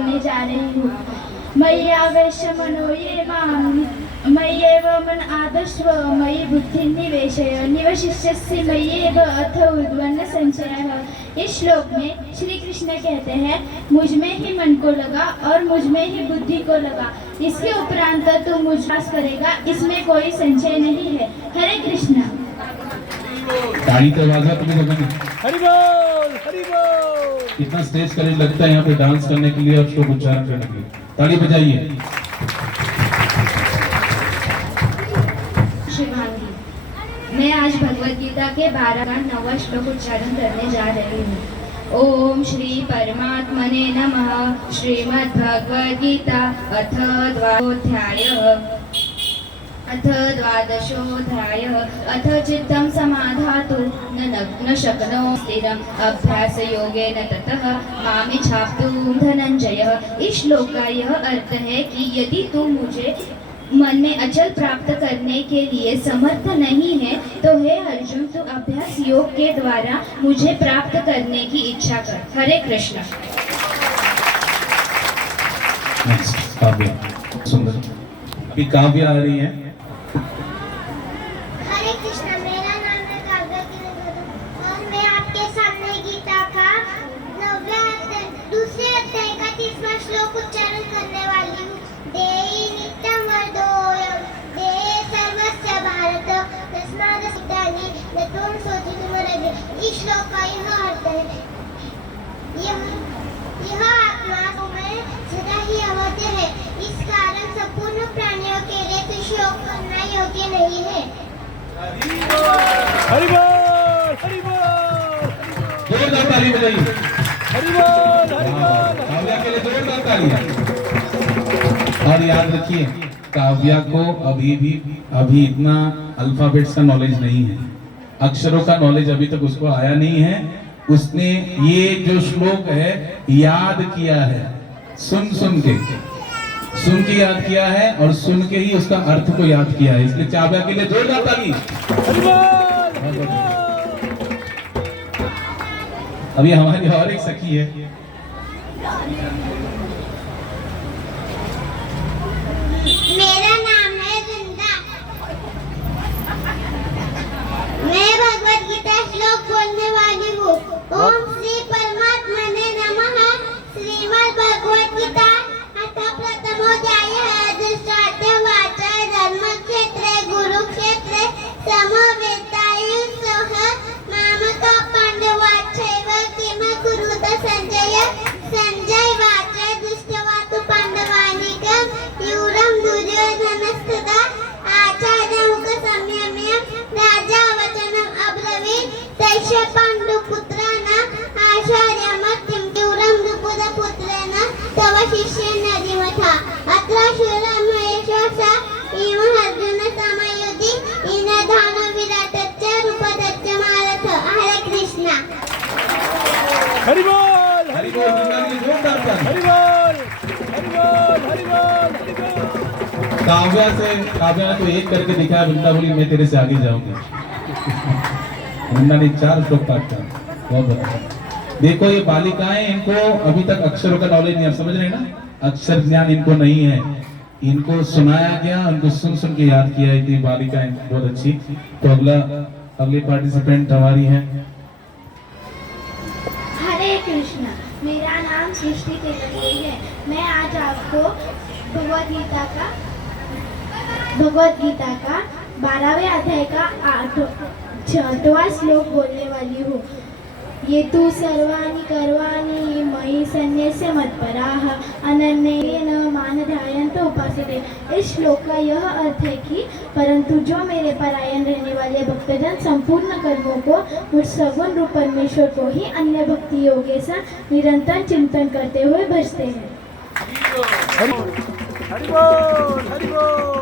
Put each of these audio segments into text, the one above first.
करने जा रही हूँ। मय्यावेश्य मनो ये मां मय्येव मन आदस्व मयि बुद्धि निवेशय निवशिष्यसि मय्येव अथ उद्वन्न संचयः। इस श्लोक में श्री कृष्ण कहते हैं, मुझ में ही मन को लगा और मुझ में ही बुद्धि को लगा, इसके उपरांत तू मुझ पास करेगा, इसमें कोई संशय नहीं है। हरे कृष्णा। ताली का आवाज तुम्हें हरि बोल हरि बोल। कितना स्टेज करेज लगता है यहाँ पे डांस करने के लिए और श्लोक उच्चारण करने के लिए। ताली बजाइए। शिवांगी, मैं आज भगवद गीता के 12वां श्लोक उच्चारण करने जा रही हूँ। ओम श्री परमात्मने नमः। श्रीमद् भगवद गीता अथ द्वादशोऽध्यायः। अथ चित्तं समाधातु न शक्नो स्थिरम् अभ्यासयोगेन ततः मामिच्छाप्तुं धनंजयः। इस श्लोक का यह अर्थ है कि यदि तू मुझे मन में अचल प्राप्त करने के लिए समर्थ नहीं है तो हे अर्जुन, तू अभ्यास योग के द्वारा मुझे प्राप्त करने की इच्छा कर। हरे कृष्ण। काव्या, सुंदर। अभी काव्या आ रही है। हरे कृष्ण, मेरा नाम है काव्या और मैं आपके सामने गीता का 9वें दूसरे अध्याय का 30वां श्लोक उच्चारण करने वाली हूँ। देहि नित्यं वरदोऽयं देहे सर्वस्य भारत तस्मादस्तानि न त्वं शोचितुमर्हसि। इस श्लोक का यह अर्थ है, यह आत्मा में सदा ही अवध्य है, इस कारण संपूर्ण प्राणियों के लिए दुष्योग करना योग्य नहीं है। हरि बोल हरि बोल। जोरदार ताली बजाइए। हरि बोल हरि बोल। काव्या के लिए जोरदार तालियां। और याद रखिए, काव्या को अभी इतना अल्फाबेट्स का नॉलेज नहीं है, अक्षरों का नॉलेज अभी तक उसको आया नहीं है। उसने ये जो श्लोक है याद किया है, सुन के याद किया है और सुन के ही उसका अर्थ को याद किया है। इसलिए काव्या के लिए जोरदार ताली। हरि बोल। अभी हमारी और एक सखी है। मेरा नाम है वृंदा। मैं भगवद गीता श्लोक बोलने वाली हूँ। ओम श्री परमात्मने नमः। श्रीमद् भगवद गीता अथ प्रथमोऽध्यायः। दृष्टाद्य वाचा धर्मक्षेत्रे कुरुक्षेत्रे समवेतायुः मामका पाण्डवाश्चैव किम कुरुत संजय। संजय वाचा दृष्ट्वा तु पाण्डवानीकं यूरं दुर्योधनस्तदा आचार्यमुखसंयम्य राजा वचनम् अब्रवीत्। तस्य पाण्डुपुत्राणाम् आचार्यमत्यं यूरं द्रुपदपुत्रेण तव शिष्येण धीमता। अत्र शूरं महेश्वरः इमम् अर्जुन समयुधि इनधानविराटच्च रूपदच्च मारथ। हरे कृष्णा। हरि बोल हरि बोल। जोरदार ताली। हरि बोल हरि बोल हरि बोल हरि बोल। काव्या ने तो एक करके दिखाया, वृंदा बोली मैं तेरे से आगे जाऊंगी। वृंदा ने 4 श्लोक पाठ किया। बहुत बढ़िया। देखो ये बालिकाएं, इनको अभी तक अक्षरों का नॉलेज नहीं, आप समझ रहे हैं ना, अक्षर ज्ञान इनको नहीं है। इनको सुनाया गया, उनको सुन के याद किया। इतनी बालिकाएं बहुत अच्छी। तो अगली पार्टिसिपेंट हमारी है। हरे कृष्णा, मेरा नाम सृष्टि तिवारी है। मैं आज आपको भगवद गीता का 12वें अध्याय का 8वां श्लोक बोलने वाली हूँ। ये तु सर्वाणि कर्माणि मयि सन्न्यस्य मत्पराः अनन्येन मां ध्यायन्तो उपासते। इस श्लोक का यह अर्थ है कि परंतु जो मेरे परायण रहने वाले भक्तजन संपूर्ण कर्मों को मुझ सगुण रूप परमेश्वर को ही अन्य भक्ति योगे से निरंतर चिंतन करते हुए भजते हैं। हरि बोल हरि बोल।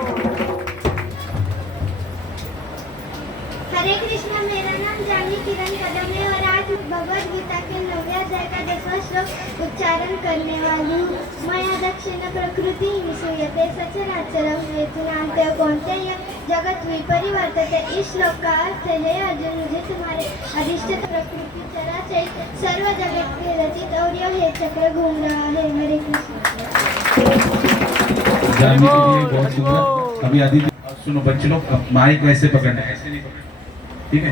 हरे कृष्णा, मेरा नाम जानी किरण कदम है और आज भगवद गीता के 9वें अध्याय का 10वां श्लोक उच्चारण करने वाली हूँ। मया दक्षिण प्रकृति विसूयते सचराचरं वेदनान्ते कौन्तेय जगत विपरिवर्तते। इस श्लोक का अर्थ है, अर्जुन, मुझे तुम्हारे अधिष्ठ प्रकृति चराचर सर्व जगत के रचित और यह चक्र घूम रहा है। हरे कृष्ण। जानने के लिए बहुत सुंदर। अभी आदित्य सुनो बच्चे लोग, अब माइक ऐसे पकड़ना है, ऐसे नहीं पकड़ना, ठीक है?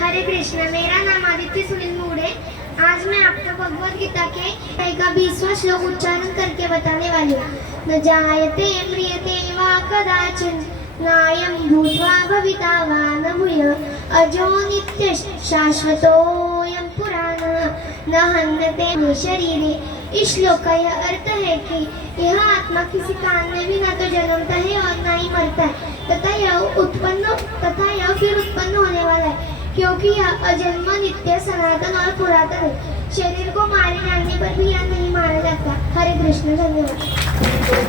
हरे कृष्ण, मेरा नाम आदित्य सुनील मूड़े। आज मैं आपको भगवद गीता के 20वां श्लोक उच्चारण करके बताने वाली हूँ। न जायते म्रियते वा कदाचिन नायं भूत्वा भविता वा न भूय अजो नित्य शाश्वतोऽयं पुराणः न हन्यते मे शरीरे। इस श्लोक का यह अर्थ है कि यह आत्मा किसी काल में भी ना तो जन्मता है और ना ही मरता है तथा यह फिर उत्पन्न होने वाला है, क्योंकि यह अजन्म नित्य सनातन और पुरातन है। शरीर को मारे जाने पर भी यह नहीं मारा जाता। हरे कृष्ण, धन्यवाद।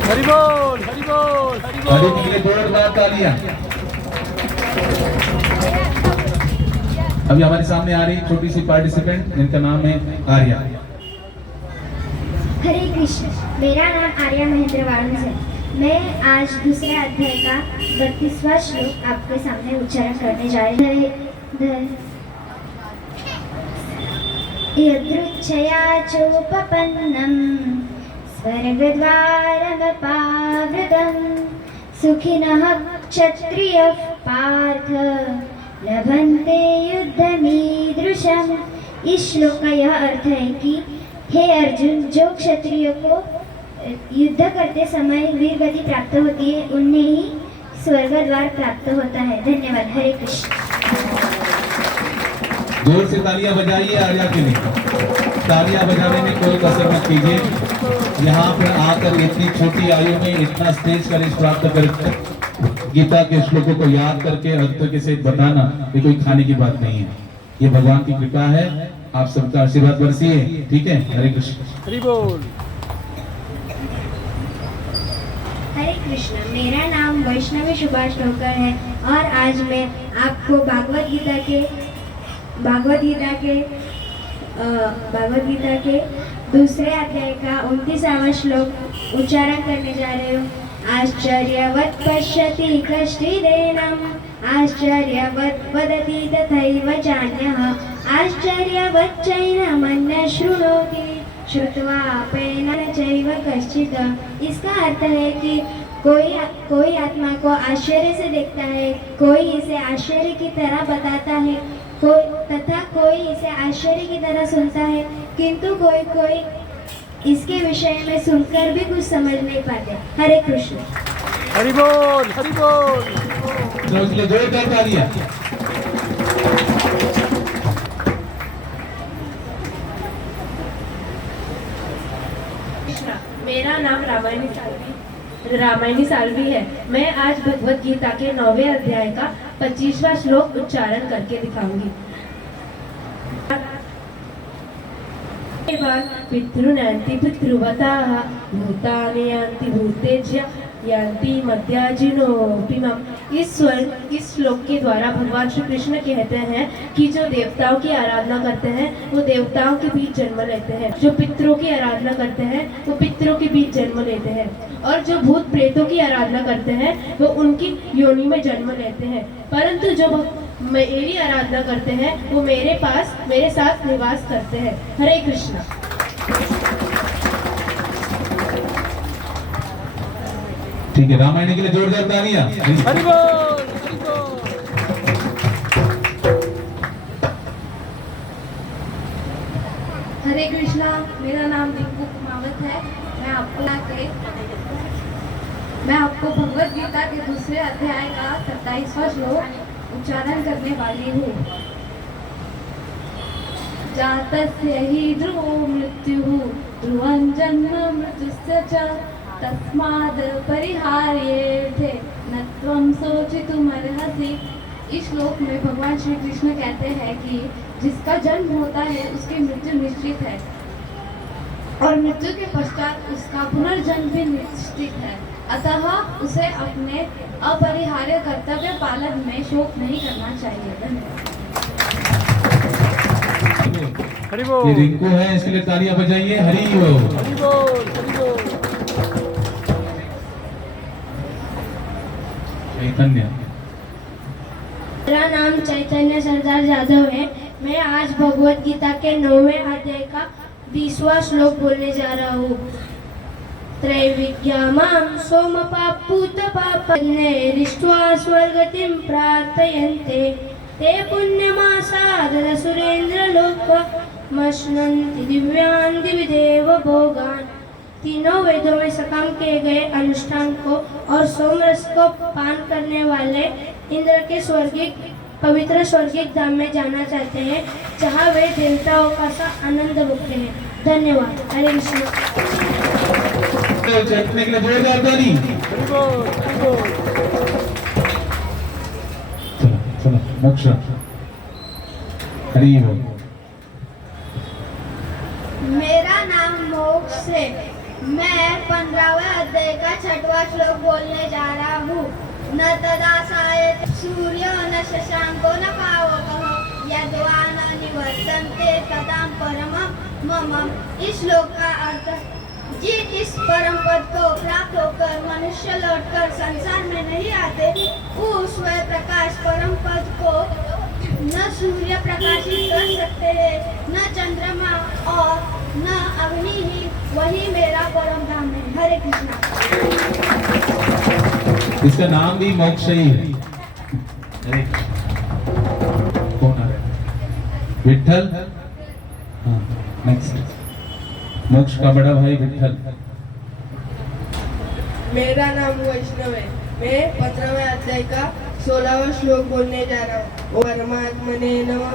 हरि बोल हरि बोल हरि आदित्य बोल। के लिए जोरदार तालियां। अभी हमारे सामने आ रही छोटी सी पार्टिसिपेंट, जिनका नाम है आर्या। हरे कृष्ण, मेरा नाम आर्या महेंद्र वाणुज है। मैं आज दूसरे अध्याय का 32वां श्लोक आपके सामने उच्चारण करने जा रही हूँ। यदृच्छया चोपपन्नं स्वर्गद्वारमपावृतं सुखिनः क्षत्रियः पार्थ लभन्ते युद्धमीदृशम्। इस श्लोक का यह अर्थ है कि हे अर्जुन, जो क्षत्रिय को युद्ध करते समय वीर गति प्राप्त होती है उन्हें ही स्वर्ग द्वार प्राप्त होता है। धन्यवाद। हरे कृष्ण। जोर से तालियां बजाइए आर्या के लिए। तालियां बजाने में कोई कसर मत कीजिए। यहाँ पर आकर इतनी छोटी आयु में इतना स्टेज करेज प्राप्त कर गीता के श्लोकों को याद करके अर्थ के से बताना ये कोई खाने की बात नहीं है, ये भगवान की कृपा है। आप सबका आशीर्वाद बरसिए, ठीक है? हरे कृष्ण। हरि बोल। हरे कृष्ण, मेरा नाम वैष्णवी सुभाष ठोकर है और आज मैं आपको भागवत गीता के दूसरे अध्याय का 29वां श्लोक उच्चारण करने जा रहे हूँ। आश्चर्यवत् पश्यति कष्टिदेनम् आश्चर्यवत् वदति तथैव चान्यः आश्चर्यवत् चैनमन्यः शृणोति श्रुत्वापेन चैव कश्चित्। इसका अर्थ है कि कोई आत्मा को आश्चर्य से देखता है, कोई इसे आश्चर्य की तरह बताता है, कोई इसे आश्चर्य की तरह सुनता है, किंतु कोई इसके विषय में सुनकर भी कुछ समझ नहीं पाते। हरे कृष्ण। हरि बोल हरि बोल। जोरदार तालियां। मेरा नाम रामायणी सालवी है। मैं आज भगवत गीता के 9वें अध्याय का 25वां श्लोक उच्चारण करके दिखाऊंगी। पितृनन्ति पितृवताः भूतानि यान्ति भूतेज्य यान्ति मध्याजिनोऽपिमम्। इस श्लोक के द्वारा भगवान श्री कृष्ण कहते हैं कि जो देवताओं की आराधना करते हैं वो देवताओं के बीच जन्म लेते हैं, जो पितरों की आराधना करते हैं वो पितरों के बीच जन्म लेते हैं, और जो भूत प्रेतों की आराधना करते हैं वो उनकी योनि में जन्म लेते हैं, परंतु जो मेरी आराधना करते हैं वो मेरे साथ निवास करते हैं। हरे कृष्ण। ठीक है, रामायण के लिए जोरदार तालियां। हरि बोल हरि बोल। हरे कृष्णा, मेरा नाम रिंकू कुमावत है। मैं आपको भगवत गीता के दूसरे अध्याय का 27वां श्लोक उच्चारण करने वाली हूँ। जातस्य हि ध्रुवो मृत्युः ध्रुवं जन्म मृत्युस्य च तस्माद् परिहार्येथे न त्वं शोचितुमर्हसि। इस श्लोक में भगवान श्री कृष्ण कहते हैं कि जिसका जन्म होता है उसकी मृत्यु निश्चित है और मृत्यु के पश्चात उसका पुनर्जन्म भी निश्चित है, अतः उसे अपने अपरिहार्य कर्तव्य पालन में शोक नहीं करना चाहिए। धन्यवाद। हरि बोल। ये रिंकू है, इसके लिए तालियां बजाइए। हरि बोल हरि बोल हरि बोल। चैतन्य। मेरा नाम चैतन्य सरदार जाधव है। मैं आज भगवत गीता के 9वें अध्याय का 20वां श्लोक बोलने जा रहा हूँ। त्रैविद्यामां सोमपापूतपापन्नैरिष्ट्वा स्वर्गतिं प्रार्थयन्ते ते पुण्यमासादरसुरेन्द्रलोकमश्नन्ति दिव्यान् दिविदेव भोगान्। तीनों वेदों में सकाम किए गए अनुष्ठान को और सोमरस को पान करने वाले इंद्र के स्वर्गिक पवित्र स्वर्गिक धाम में जाना चाहते हैं, जहाँ वे देवताओं का सा आनंद भोगते हैं। धन्यवाद। हरे कृष्ण। चलने के लिए जोरदार ताली। चलो चलो मोक्ष। हरि बोल। मेरा नाम मोक्ष है। मैं 15वें अध्याय का 6वां श्लोक बोलने जा रहा हूँ। न तदासाय सूर्य न शशांको न पावकः यद्वा न निवर्तन्ते तदां परमं मम। इस श्लोक का अर्थ, जिस परम पद को प्राप्त होकर मनुष्य लौटकर संसार में नहीं आते, उस वह प्रकाश परम पद को न सूर्य प्रकाशित कर सकते हैं, न चंद्रमा और न अग्नि ही, वही मेरा परम धाम है। हरे कृष्णा। इसका नाम भी मोक्ष ही है। अरे कौन आ रहा है? विठल। हाँ नेक्स्ट। मोक्ष का बड़ा भाई विठल। मेरा नाम वैष्णव है। मैं 15वें अध्याय का 16वां श्लोक बोलने जा रहा हूँ। परमात्मने नमः।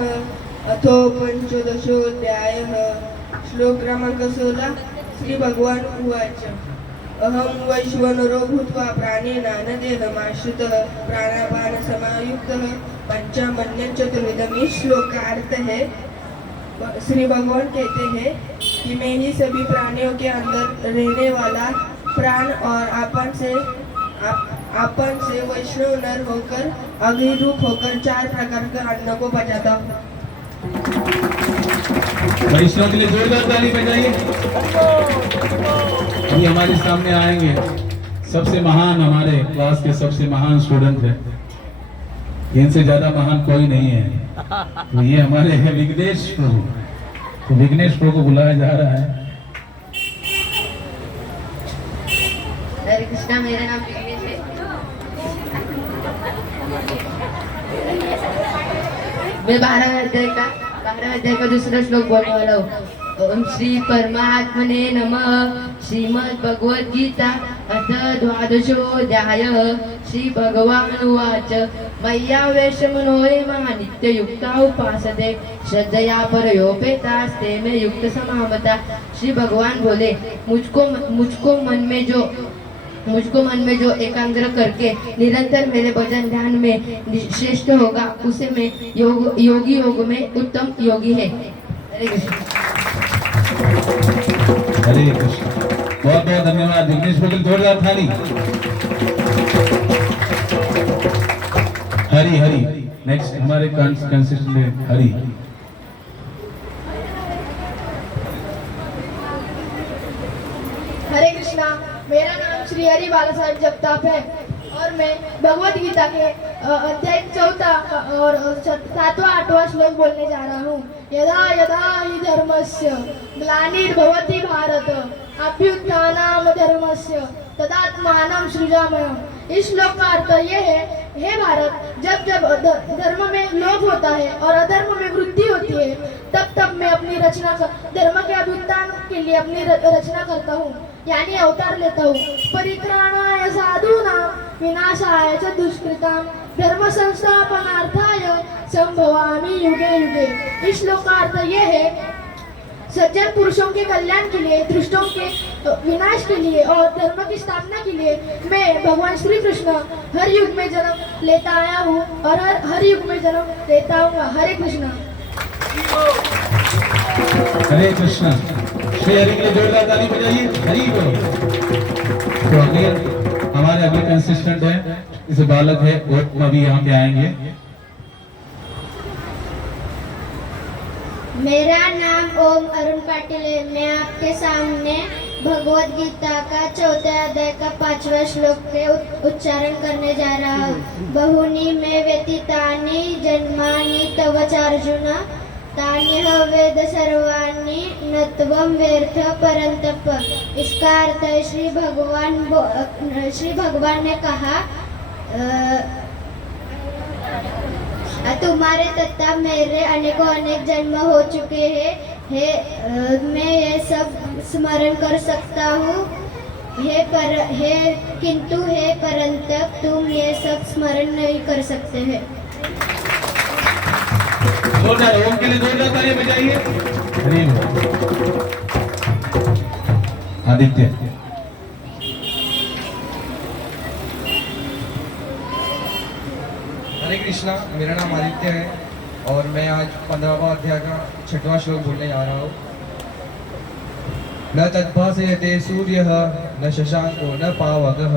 अथो पंचदशोऽध्यायः। श्लोक क्रमांक 16। श्री भगवान उवाच। अहं वैश्वानरो भूत्वा प्राणिनां देहमाश्रितः प्राणापानसमायुक्तः पंचमन्यं चतुर्विधम्। इस श्लोक का अर्थ है, श्री भगवान कहते हैं कि मैं ही सभी प्राणियों के अंदर रहने वाला प्राण और आपन से वैष्णव नर होकर अग्निरूप होकर 4 प्रकार के अन्न को बचाता हूँ। वैष्णव के लिए जोरदार ताली बजाइए। अभी हमारे सामने आएंगे सबसे महान, हमारे क्लास के सबसे महान स्टूडेंट है। इनसे ज्यादा महान कोई नहीं है। तो ये हमारे हैं विघ्नेश प्रभु। तो विघ्नेश प्रभु को बुलाया जा रहा है। हरे कृष्णा। मेरा नाम विघ्नेश है। मैं 12वें अध्याय का दूसरा श्लोक बोलने वाला हूँ। ओम श्री परमात्मने नमः। श्रीमद् भगवद गीता अथ 12ोऽध्यायः। श्री भगवानुवाच मय्यावेशमनो ये मम नित्ययुक्ता उपासते श्रद्धया परयोपेतास्ते में युक्त समामता। श्री भगवान बोले, मुझको मन में जो एकाग्र करके निरंतर मेरे भजन ध्यान में श्रेष्ठ होगा, उसे मैं योगी योग में उत्तम योगी है। हरे कृष्ण। हरे कृष्ण। बहुत बहुत धन्यवाद विघ्नेश प्रभु। जोरदार थाली। हरि हरि। नेक्स्ट हमारे कंसिस्टेंट हरि। हरे कृष्णा। मेरा नाम श्री हरि बालासाहेब जगताप है और मैं भगवत गीता के अध्याय 4 और 7वां-8वां श्लोक बोलने जा रहा हूँ। यदा यदा हि धर्मस्य ग्लानिर्भवति भारत अभ्युत्थानं धर्मस्य तदात्मानं सृजाम्यहम्। इस श्लोक का अर्थ ये है, हे भारत, जब जब धर्म में लोभ होता है और अधर्म में वृद्धि होती है, तब मैं अपनी धर्म के अभ्युत्थान के लिए अपनी रचना करता हूँ, यानी अवतार लेता हूँ। परित्राणाय साधूनां विनाशाय च दुष्कृतां धर्म संस्थापनार्थाय संभवामि युगे युगे। इस श्लोक का अर्थ ये है, सज्जन पुरुषों के कल्याण के लिए, दुष्टों के विनाश के लिए और धर्म की स्थापना के लिए मैं भगवान श्री कृष्ण हर युग में जन्म लेता आया हूँ और हर युग में जन्म लेता हूँ। हरे कृष्ण। हरे कृष्ण। श्री हरि के लिए जोरदार ताली बजाइए। हरि बोल। तो हमारे अगले कंसिस्टेंट है, इस बालक है, वो अभी यहाँ पे आएंगे। मेरा नाम ओम अरुण पाटिल है। मैं आपके सामने भगवत गीता का 4 अध्याय का 5वां श्लोक के उच्चारण करने जा रहा हूँ। बहुनी में व्यतीतानि जन्मानि तव च अर्जुन तान्यः वेद सर्वाणि नत्वं व्यर्थ परंतप। इसका अर्थ है श्री भगवान ने कहा तुम्हारे तथा मेरे अनेकों अनेक जन्म हो चुके हैं, मैं ये सब स्मरण कर सकता हूँ, किंतु हे परंतप तुम ये सब स्मरण नहीं कर सकते हैं। जोरदार ओम के लिए जोरदार तालियां बजाइए। हरि बोल। आदित्य हरे कृष्णा, मेरा नाम आदित्य है और मैं आज 15वां अध्याय का 6वां श्लोक बोलने जा रहा हूँ। न तद्भासयते सूर्यः न शशांको न पावकः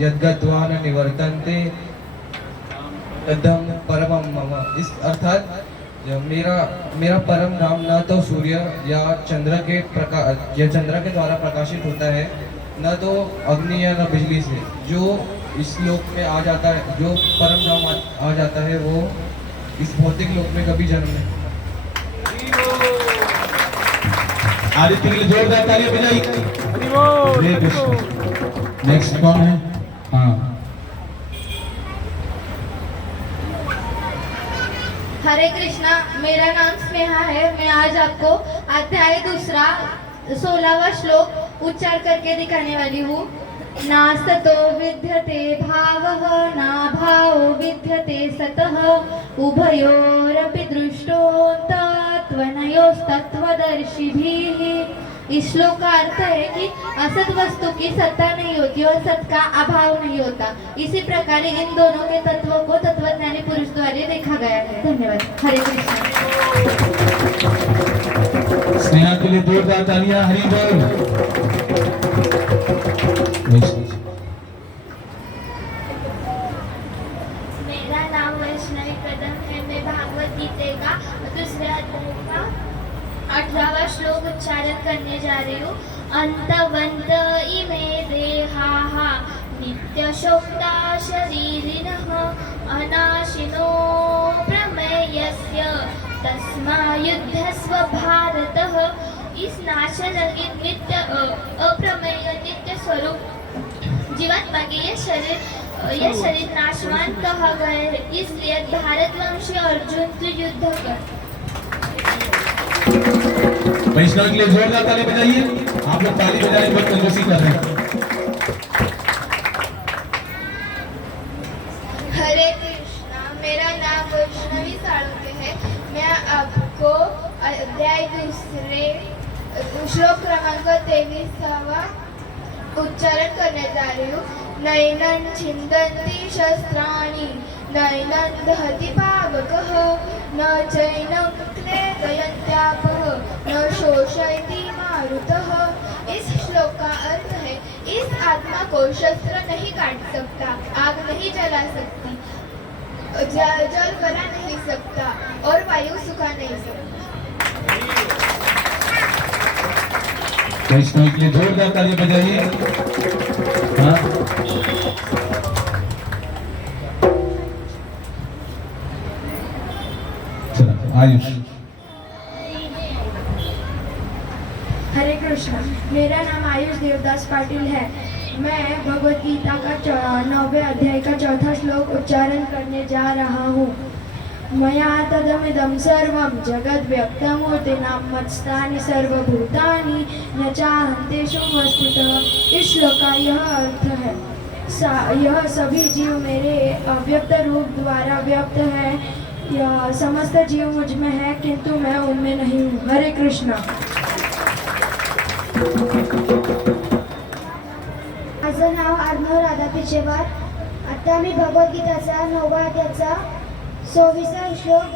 यद्गत्वा न निवर्तन्ते तद्धं परमं मम। इस अर्थात मेरा परम धाम न तो सूर्य या चंद्र के द्वारा प्रकाशित होता है, न तो अग्नि या न बिजली से। जो इस लोक में आ जाता है, जो परम धाम आ जाता है, वो इस भौतिक लोक में कभी जन्म नहीं। आदित्य के लिए जोरदार तालियां बजाइए। हरि बोल, हरे हरि कृष्ण। बोल। नेक्स्ट कौन है? हाँ हरे कृष्णा, मेरा नाम स्नेहा है। मैं आज आपको अध्याय 2 16वां श्लोक उच्चार करके दिखाने वाली हूँ। नासतो विद्यते भावः ना भावो विद्यते सतः उभयोरपि दृष्टोऽन्तत्वनयोस्तत्त्वदर्शिभिः। इस श्लोक का अर्थ है कि असत वस्तु की सत्ता नहीं होती और सत का अभाव नहीं होता। इसी प्रकार इन दोनों के तत्वों को तत्वज्ञानी पुरुष द्वारा देखा गया है। धन्यवाद। हरे कृष्ण। स्नेहा के लिए जोरदार तालियां। हरि बोल। मेरा नाम वैष्णवी कदम है। मैं भागवत गीता का 2 अध्याय का 18वां श्लोक उच्चारण करने जा रही हूँ। अंतवंत इमे देहाः नित्यशोक्ता शरीरिणः अनाशिनो प्रमेयस्य तस्मायुद्धस्व भारतः। इस नाशरहित नित्य अप्रमेय नित्य स्वरूप जीवात्मा के यह शरीर नाशवान कहा गया है, इसलिए भारतवंशी अर्जुन तू युद्ध कर। वैष्णव के लिए जोरदार ताली बजाइए। आप लोग ताली बजाने की बहुत कंजूसी कर रहे हैं। हरे कृष्णा, मेरा नाम वैष्णवी साळुंके है। मैं आपको अध्याय 2 श्लोक क्रमांक 23वां उच्चारण करने जा रही हूँ। नैनं छिन्दन्ति शस्त्राणि नैनं दहति पावकः न चैनं क्लेदयन्त्यापः न शोषयति मारुतः। इस श्लोक का अर्थ है, इस आत्मा को शस्त्र नहीं काट सकता, आग नहीं जला सकती, जल बना नहीं सकता और वायु सुखा नहीं सकता। वैष्णव के लिए जोरदार ताली बजाइए। हाँ चलो आयुष। हरे कृष्ण, मेरा नाम आयुष देवदास पाटिल है। मैं भगवत गीता का 9वें अध्याय का 4था श्लोक उच्चारण करने जा रहा हूँ। मया तदमिदं सर्वं जगद् व्यक्तमूर्ति नामत्स्थानि सर्वभूतानि न चाहन्तेषु स्थितः। इस श्लोक का यह अर्थ है, यह सभी जीव मेरे अव्यक्त रूप द्वारा व्यक्त है। यह समस्त जीव मुझ में है, किंतु मैं उनमें नहीं हूँ। हरे कृष्ण। माझं नाव अर्णव राधा पिचेवार। आता मी भगवद्गीताचा 9व्या अध्यायाचा 26 श्लोक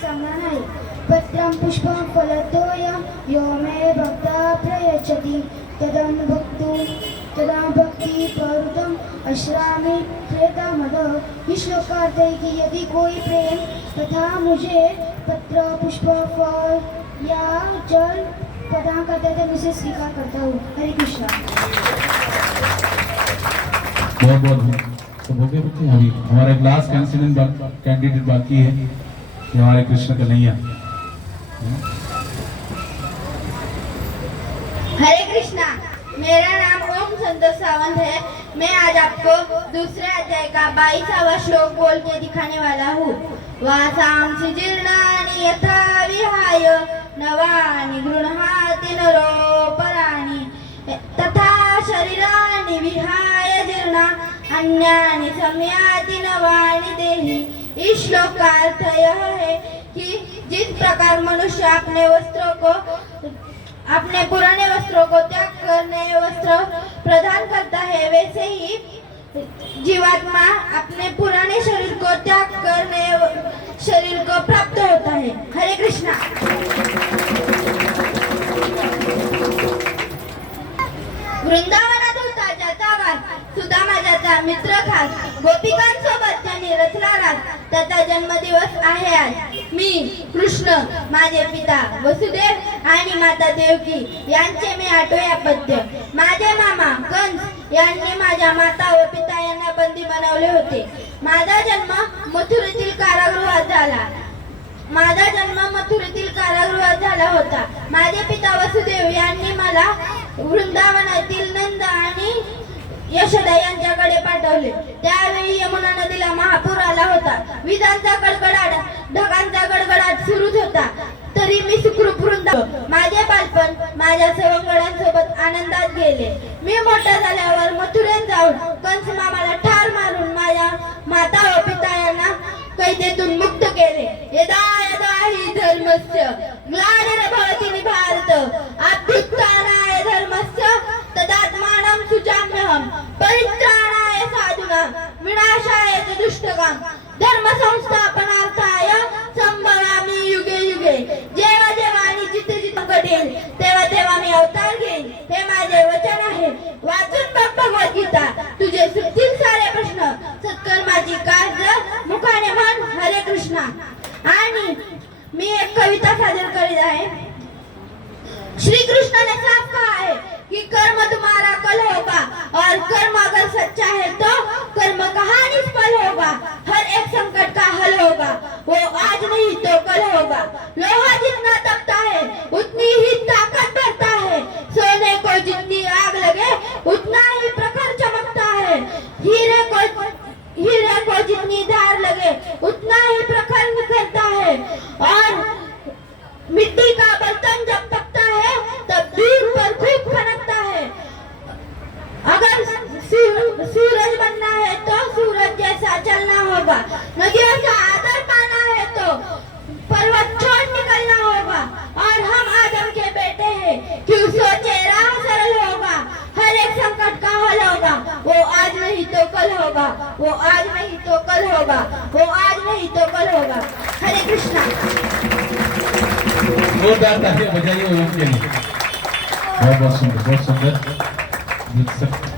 सांगणार आहे। पत्रं पुष्पं फलतोऽयं यो मे भक्तः प्रयच्छति तदं भक्ति परुतम् अश्रामि प्रेतामदः। इस श्लोक का अर्थ है कि यदि कोई प्रेम तथा मुझे पत्र पुष्प फल या जल प्रदान करता है तो मैं उसे स्वीकार करता हूँ। हरे कृष्णा। बहुत बहुत तो हो गए। अभी हमारा एक लास्ट कैंडिडेट बाकी है, जो हमारे कृष्ण कन्हैया। हरे कृष्णा। मेरा नाम ओम संतोष सावंत है। मैं आज आपको दूसरे अध्याय का 22वां श्लोक बोल के दिखाने वाला हूँ। वासांसि जीर्णानि यथा विहाय नवानि गृह्णाति नरोपराणि तथा शरीराणि विहाय जीर्णा अन्यानि संयाति नवानि देहि। इस श्लोक का अर्थ यह है कि जिस प्रकार मनुष्य अपने पुराने वस्त्रों को त्याग कर नए वस्त्र प्रदान करता है, वैसे ही जीवात्मा अपने पुराने शरीर को त्याग कर नए शरीर को प्राप्त होता है। हरे कृष्णा। वृंदावनात होता ज्याचा वास, सुदामा ज्याचा मित्र खास, गोपिकांसोबत त्यांनी रचला रास, त्याचा जन्मदिवस आहे आज। मी कृष्ण, माझे पिता वसुदेव आणि माता देवकी यांचे मी 8वें अपत्य। माझे मामा कंस यांनी माझ्या माता व पिता यांना बंदी बनवले होते। माझा जन्म मथुरेतील कारागृहात झाला होता। माझे पिता वसुदेव यांनी मला वृंदावनातील नंद आणि यशोदा यांच्याकडे पाठवले। त्यावेळी यमुना नदीला महापूर आला होता। विजांचा गडगडाट, ढगांचा गडगडाट सुरूच होता, तरी मी सुखरूप माझे बालपण माझ्या सवंगड्यांसोबत आनंदात गेले। मी मोठा झाल्यावर मथुरेत जाऊन कंस मामाला ठार मारून माझ्या माता व पिता यांना कैदेतून मुक्त केले। यदा यदा हि धर्मस्य ग्लानिर्भवति भारत अभ्युत्थानाय धर्मस्य तदात्मानं सुजाम्यहं परित्राणाय साधूनां विनाशाय च दुष्टकाम धर्म संस्थापनार्थाय संभवामि युगे युगे। जेव्हा जेव्हा आणि जिथे जिथे घडेल तेव्हा तेव्हा मी अवतार घेईन, हे माझे वचन आहे। वाचून बघ भगवद्गीता, तुझे सुटतील सारे प्रश्न। सत्कर्माची कास मुखाने म्हण हरे कृष्णा। आणि मी एक कविता सादर करीत आहे। श्री कृष्ण ने साफ कहा है कि कर्म तुम्हारा कल होगा और कर्म अगर सच्चा है तो कर्म कहाँ निष्फल होगा। हर एक संकट का हल होगा, वो आज नहीं तो कल होगा। लोहा जितना तपता है उतनी ही ताकत बढ़ता है, सोने को जितनी आग लगे उतना ही प्रखर चमकता है, हीरे को जितनी धार लगे उतना ही प्रखर निखरता है, और मिट्टी का बर्तन जब पकता है तब दूर पर खूब खनकता है। अगर सूरज बनना है तो सूरज जैसा चलना होगा, नदियों का आदर पाना है तो पर्वत छोड़ निकलना होगा। और हम आदम के बेटे हैं, क्यों सोचे राह सरल होगा। हर एक संकट का हल होगा, वो आज नहीं तो कल होगा, वो आज नहीं तो कल होगा, वो आज नहीं तो कल होगा। हरे कृष्णा। जोरदार तालियां बजाइए ओम के लिए। बहुत बहुत सुंदर, बहुत सुंदर।